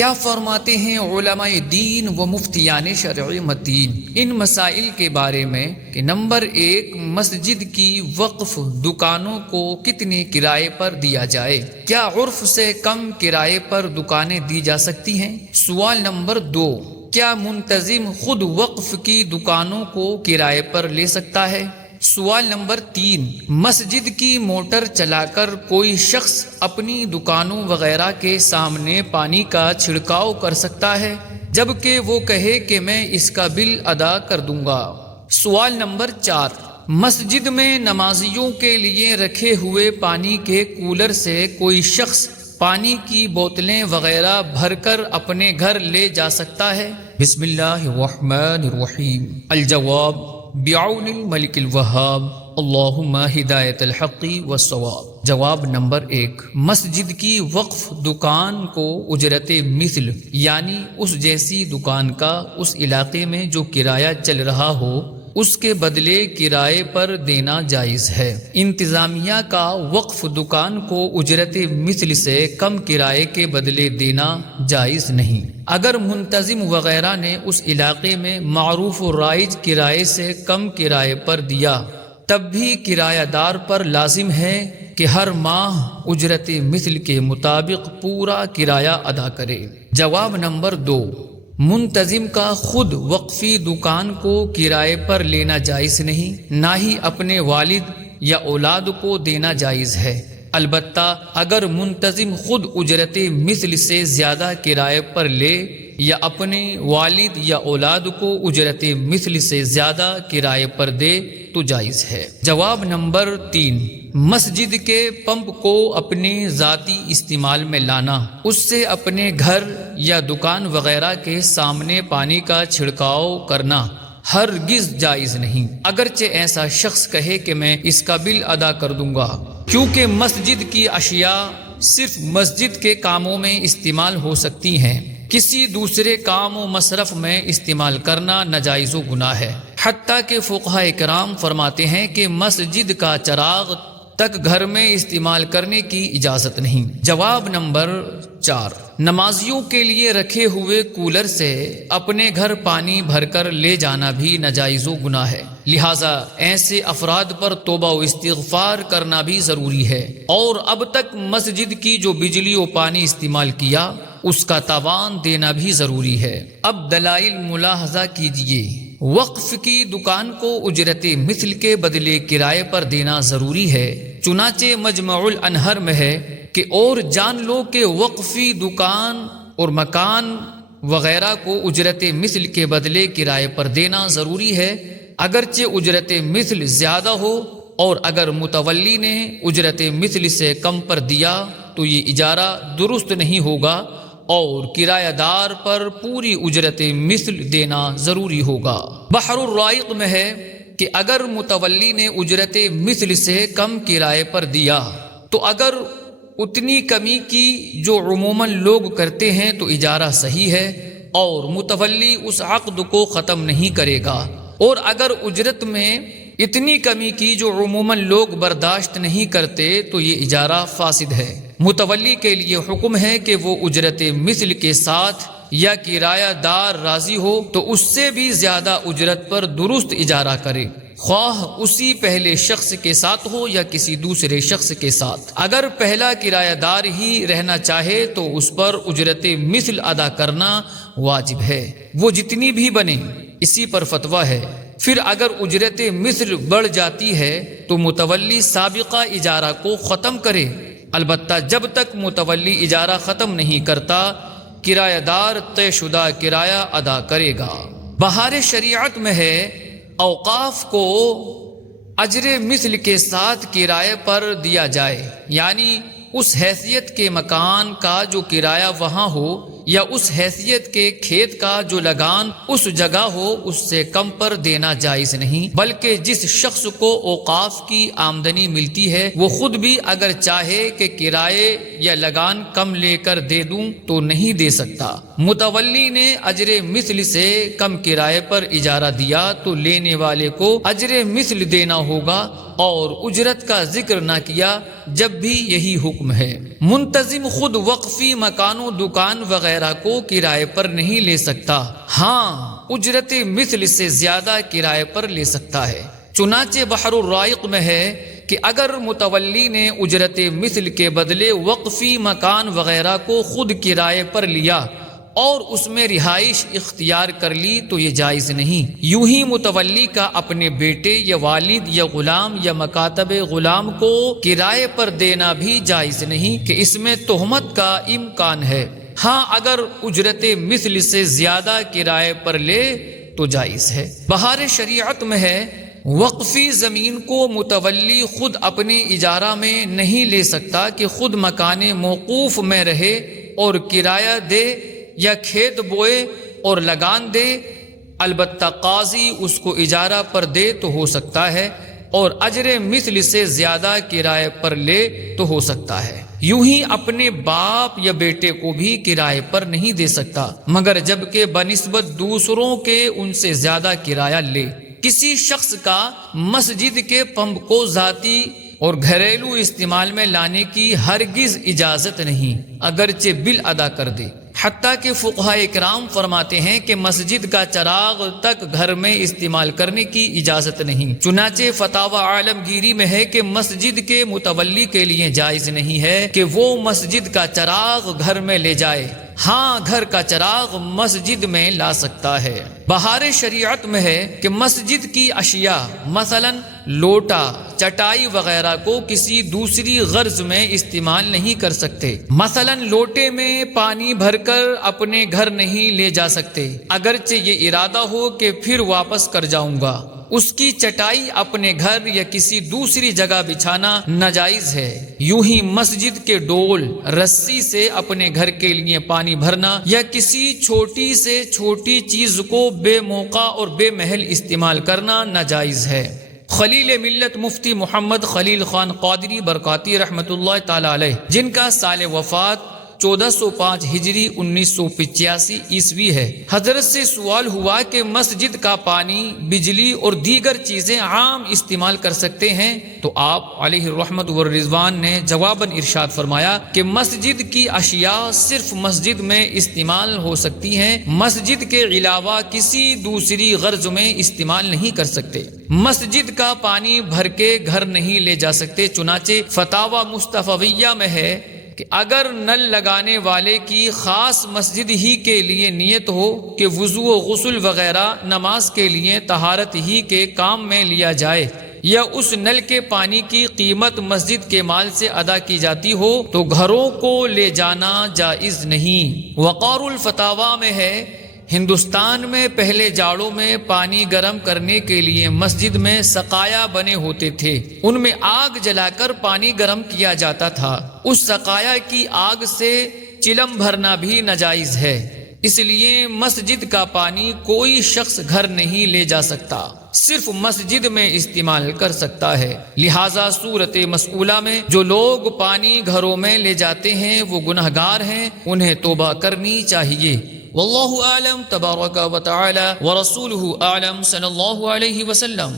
کیا فرماتے ہیں علماء دین و مفتیان شرع متین ان مسائل کے بارے میں کہ نمبر 1، مسجد کی وقف دکانوں کو کتنے کرائے پر دیا جائے؟ کیا عرف سے کم کرائے پر دکانیں دی جا سکتی ہیں؟ سوال نمبر 2، کیا منتظم خود وقف کی دکانوں کو کرائے پر لے سکتا ہے؟ سوال نمبر 3، مسجد کی موٹر چلا کر کوئی شخص اپنی دکانوں وغیرہ کے سامنے پانی کا چھڑکاؤ کر سکتا ہے جبکہ وہ کہے کہ میں اس کا بل ادا کر دوں گا؟ سوال نمبر 4، مسجد میں نمازیوں کے لیے رکھے ہوئے پانی کے کولر سے کوئی شخص پانی کی بوتلیں وغیرہ بھر کر اپنے گھر لے جا سکتا ہے؟ بسم اللہ الرحمن الرحیم۔ الجواب بعون الملک الوہاب، اللہم ہدایت الحق والصواب۔ جواب نمبر 1، مسجد کی وقف دکان کو اجرت مثل یعنی اس جیسی دکان کا اس علاقے میں جو کرایہ چل رہا ہو اس کے بدلے کرائے پر دینا جائز ہے۔ انتظامیہ کا وقف دکان کو اجرت مثل سے کم کرائے کے بدلے دینا جائز نہیں۔ اگر منتظم وغیرہ نے اس علاقے میں معروف و رائج کرائے سے کم کرائے پر دیا تب بھی کرایہ دار پر لازم ہے کہ ہر ماہ اجرت مثل کے مطابق پورا کرایہ ادا کرے۔ جواب نمبر 2، منتظم کا خود وقفی دکان کو کرائے پر لینا جائز نہیں، نہ ہی اپنے والد یا اولاد کو دینا جائز ہے۔ البتہ اگر منتظم خود اجرت مثل سے زیادہ کرائے پر لے یا اپنے والد یا اولاد کو اجرت مثل سے زیادہ کرائے پر دے تو جائز ہے۔ جواب نمبر 3، مسجد کے پمپ کو اپنے ذاتی استعمال میں لانا، اس سے اپنے گھر یا دکان وغیرہ کے سامنے پانی کا چھڑکاؤ کرنا ہرگز جائز نہیں، اگرچہ ایسا شخص کہے کہ میں اس کا بل ادا کر دوں گا، کیونکہ مسجد کی اشیاء صرف مسجد کے کاموں میں استعمال ہو سکتی ہیں، کسی دوسرے کام و مصرف میں استعمال کرنا ناجائز و گناہ ہے۔ حتیٰ کہ فقہاء کرام فرماتے ہیں کہ مسجد کا چراغ تک گھر میں استعمال کرنے کی اجازت نہیں۔ جواب نمبر 4، نمازیوں کے لیے رکھے ہوئے کولر سے اپنے گھر پانی بھر کر لے جانا بھی ناجائز و گناہ ہے، لہٰذا ایسے افراد پر توبہ و استغفار کرنا بھی ضروری ہے، اور اب تک مسجد کی جو بجلی و پانی استعمال کیا اس کا تاوان دینا بھی ضروری ہے۔ اب دلائل ملاحظہ کیجئے۔ وقف کی دکان کو اجرت مثل کے بدلے کرائے پر دینا ضروری ہے، چنانچہ مجمع الانہر میں ہے کہ اور جان لو کہ وقفی دکان اور مکان وغیرہ کو اجرت مثل کے بدلے کرائے پر دینا ضروری ہے، اگرچہ اجرت مثل زیادہ ہو، اور اگر متولی نے اجرت مثل سے کم پر دیا تو یہ اجارہ درست نہیں ہوگا اور کرایہ دار پر پوری اجرت مثل دینا ضروری ہوگا۔ بحر الرائق میں ہے کہ اگر متولی نے اجرت مثل سے کم کرائے پر دیا تو اگر اتنی کمی کی جو عموماً لوگ کرتے ہیں تو اجارہ صحیح ہے اور متولی اس عقد کو ختم نہیں کرے گا، اور اگر اجرت میں اتنی کمی کی جو عموماً لوگ برداشت نہیں کرتے تو یہ اجارہ فاسد ہے۔ متولی کے لیے حکم ہے کہ وہ اجرت مثل کے ساتھ یا کرایہ دار راضی ہو تو اس سے بھی زیادہ اجرت پر درست اجارہ کرے، خواہ اسی پہلے شخص کے ساتھ ہو یا کسی دوسرے شخص کے ساتھ۔ اگر پہلا کرایہ دار ہی رہنا چاہے تو اس پر اجرت مثل ادا کرنا واجب ہے، وہ جتنی بھی بنے، اسی پر فتویٰ ہے۔ پھر اگر اجرت مثل بڑھ جاتی ہے تو متولی سابقہ اجارہ کو ختم کرے، البتہ جب تک متولی اجارہ ختم نہیں کرتا کرایہ دار طے شدہ کرایہ ادا کرے گا۔ بہار شریعت میں ہے اوقاف کو اجر مثل کے ساتھ کرائے پر دیا جائے، یعنی اس حیثیت کے مکان کا جو کرایہ وہاں ہو یا اس حیثیت کے کھیت کا جو لگان اس جگہ ہو اس سے کم پر دینا جائز نہیں، بلکہ جس شخص کو اوقاف کی آمدنی ملتی ہے وہ خود بھی اگر چاہے کہ کرائے یا لگان کم لے کر دے دوں تو نہیں دے سکتا۔ متولی نے اجر مثل سے کم کرائے پر اجارہ دیا تو لینے والے کو اجر مثل دینا ہوگا اور اجرت کا ذکر نہ کیا جب بھی یہی حکم ہے۔ منتظم خود وقفی مکانوں دکان وغیرہ وغیرہ کو کرائے پر نہیں لے سکتا، ہاں اجرت مثل سے زیادہ کرائے پر لے سکتا ہے۔ چنانچہ بحر الرائق میں ہے کہ اگر متولی نے اجرت مثل کے بدلے وقفی مکان وغیرہ کو خود کرائے پر لیا اور اس میں رہائش اختیار کر لی تو یہ جائز نہیں۔ یوں ہی متولی کا اپنے بیٹے یا والد یا غلام یا مکاتب غلام کو کرائے پر دینا بھی جائز نہیں کہ اس میں تہمت کا امکان ہے۔ ہاں اگر اجرت مثل سے زیادہ کرائے پر لے تو جائز ہے۔ بہار شریعت میں ہے وقفی زمین کو متولی خود اپنے اجارہ میں نہیں لے سکتا کہ خود مکان موقوف میں رہے اور کرایہ دے یا کھیت بوئے اور لگان دے، البتہ قاضی اس کو اجارہ پر دے تو ہو سکتا ہے اور اجر مثل سے زیادہ کرائے پر لے تو ہو سکتا ہے۔ یوں ہی اپنے باپ یا بیٹے کو بھی کرائے پر نہیں دے سکتا مگر جبکہ بنسبت دوسروں کے ان سے زیادہ کرایہ لے۔ کسی شخص کا مسجد کے پمپ کو ذاتی اور گھریلو استعمال میں لانے کی ہرگز اجازت نہیں اگرچہ بل ادا کر دے، حتیٰ کہ فقہائے کرام فرماتے ہیں کہ مسجد کا چراغ تک گھر میں استعمال کرنے کی اجازت نہیں۔ چنانچہ فتاوی عالمگیری میں ہے کہ مسجد کے متولی کے لیے جائز نہیں ہے کہ وہ مسجد کا چراغ گھر میں لے جائے، ہاں گھر کا چراغ مسجد میں لا سکتا ہے۔ بہار شریعت میں ہے کہ مسجد کی اشیاء مثلا لوٹا، چٹائی وغیرہ کو کسی دوسری غرض میں استعمال نہیں کر سکتے۔ مثلا لوٹے میں پانی بھر کر اپنے گھر نہیں لے جا سکتے اگرچہ یہ ارادہ ہو کہ پھر واپس کر جاؤں گا۔ اس کی چٹائی اپنے گھر یا کسی دوسری جگہ بچھانا ناجائز ہے۔ یوں ہی مسجد کے ڈول، رسی سے اپنے گھر کے لیے پانی بھرنا یا کسی چھوٹی سے چھوٹی چیز کو بے موقع اور بے محل استعمال کرنا ناجائز ہے۔ خلیل ملت مفتی محمد خلیل خان قادری برکاتی رحمۃ اللہ تعالی علیہ، جن کا سال وفات 1405 ہجری 1985 عیسوی ہے، حضرت سے سوال ہوا کہ مسجد کا پانی، بجلی اور دیگر چیزیں عام استعمال کر سکتے ہیں؟ تو آپ علیہ الرحمت والرضوان نے جواباً ارشاد فرمایا کہ مسجد کی اشیاء صرف مسجد میں استعمال ہو سکتی ہیں، مسجد کے علاوہ کسی دوسری غرض میں استعمال نہیں کر سکتے۔ مسجد کا پانی بھر کے گھر نہیں لے جا سکتے۔ چنانچہ فتاوی مصطفیہ میں ہے کہ اگر نل لگانے والے کی خاص مسجد ہی کے لیے نیت ہو کہ وضو و غسل وغیرہ نماز کے لیے طہارت ہی کے کام میں لیا جائے یا اس نل کے پانی کی قیمت مسجد کے مال سے ادا کی جاتی ہو تو گھروں کو لے جانا جائز نہیں۔ وقار الفتاوی میں ہے ہندوستان میں پہلے جاڑوں میں پانی گرم کرنے کے لیے مسجد میں سقایا بنے ہوتے تھے، ان میں آگ جلا کر پانی گرم کیا جاتا تھا۔ اس سقایا کی آگ سے چلم بھرنا بھی ناجائز ہے، اس لیے مسجد کا پانی کوئی شخص گھر نہیں لے جا سکتا، صرف مسجد میں استعمال کر سکتا ہے۔ لہذا صورت مسئولہ میں جو لوگ پانی گھروں میں لے جاتے ہیں وہ گنہگار ہیں، انہیں توبہ کرنی چاہیے۔ واللہ اعلم تبارک و تعالی ورسولہ اعلم صلی اللہ علیہ وسلم۔